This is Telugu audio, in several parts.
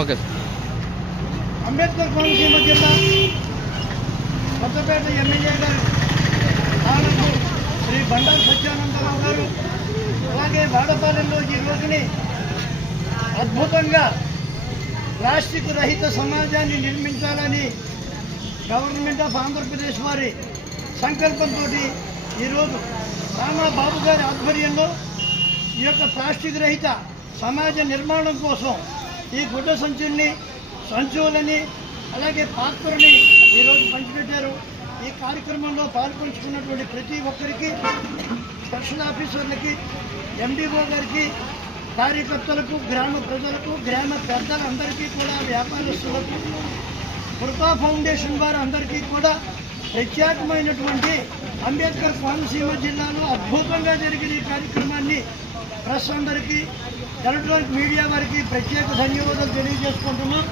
ఓకే. అంబేద్కర్ కోనసీమ జిల్లా కొత్తపేట ఎమ్మెల్యే గారు పాలనకు శ్రీ బండారు సత్యానందరావు గారు, అలాగే వాడపాలెంలో ఈ రోజుని అద్భుతంగా ప్లాస్టిక్ రహిత సమాజాన్ని నిర్మించాలని గవర్నమెంట్ ఆఫ్ ఆంధ్రప్రదేశ్ వారి సంకల్పంతో ఈరోజు రామా బాబు గారి ఆధ్వర్యంలో ఈ యొక్క ప్లాస్టిక్ రహిత సమాజ నిర్మాణం కోసం ఈ గుడ్డ సంచులని అలాగే పాత్రని ఈరోజు పంచిపెట్టారు. ఈ కార్యక్రమంలో పాల్పంచుకున్నటువంటి ప్రతి ఒక్కరికి, స్పెషల్ ఆఫీసర్లకి, ఎండిఓ గారికి, కార్యకర్తలకు, గ్రామ ప్రజలకు, గ్రామ పెద్దలందరికీ కూడా, వ్యాపారస్తులకు, కృపా ఫౌండేషన్ వారు అందరికీ కూడా ప్రత్యేకమైనటువంటి అంబేద్కర్ కోనసీమ జిల్లాలో అద్భుతంగా జరిగిన ఈ కార్యక్రమాన్ని ప్రెస్ అందరికీ, ఎలక్ట్రానిక్ మీడియా వారికి ప్రత్యేక ధన్యవాదాలు తెలియజేసుకుంటున్నాం.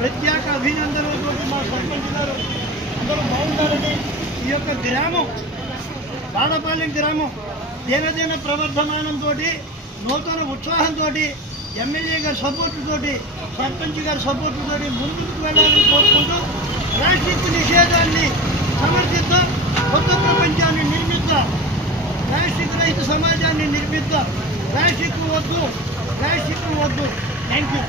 ప్రత్యేక అభినందనలతో మా సర్పంచ్ గారు అందరూ బాగుండాలని, ఈ యొక్క గ్రామం వాడపాలెం గ్రామం దినదిన ప్రవర్ధమానంతో, నూతన ఉత్సాహంతో, ఎమ్మెల్యే గారి సపోర్టుతో, సర్పంచ్ గారి సపోర్టుతో ముందుకు వెళ్ళాలని కోరుకుంటూ ప్లాస్టిక్ నిషేధాన్ని సమర్థిద్దాం, కొత్త ప్రపంచాన్ని నిర్మిద్దాం, ప్లాస్టిక్ రహిత సమాజాన్ని నిర్మిద్దాం. ప్లాస్టిక్ వద్దు. Thank you.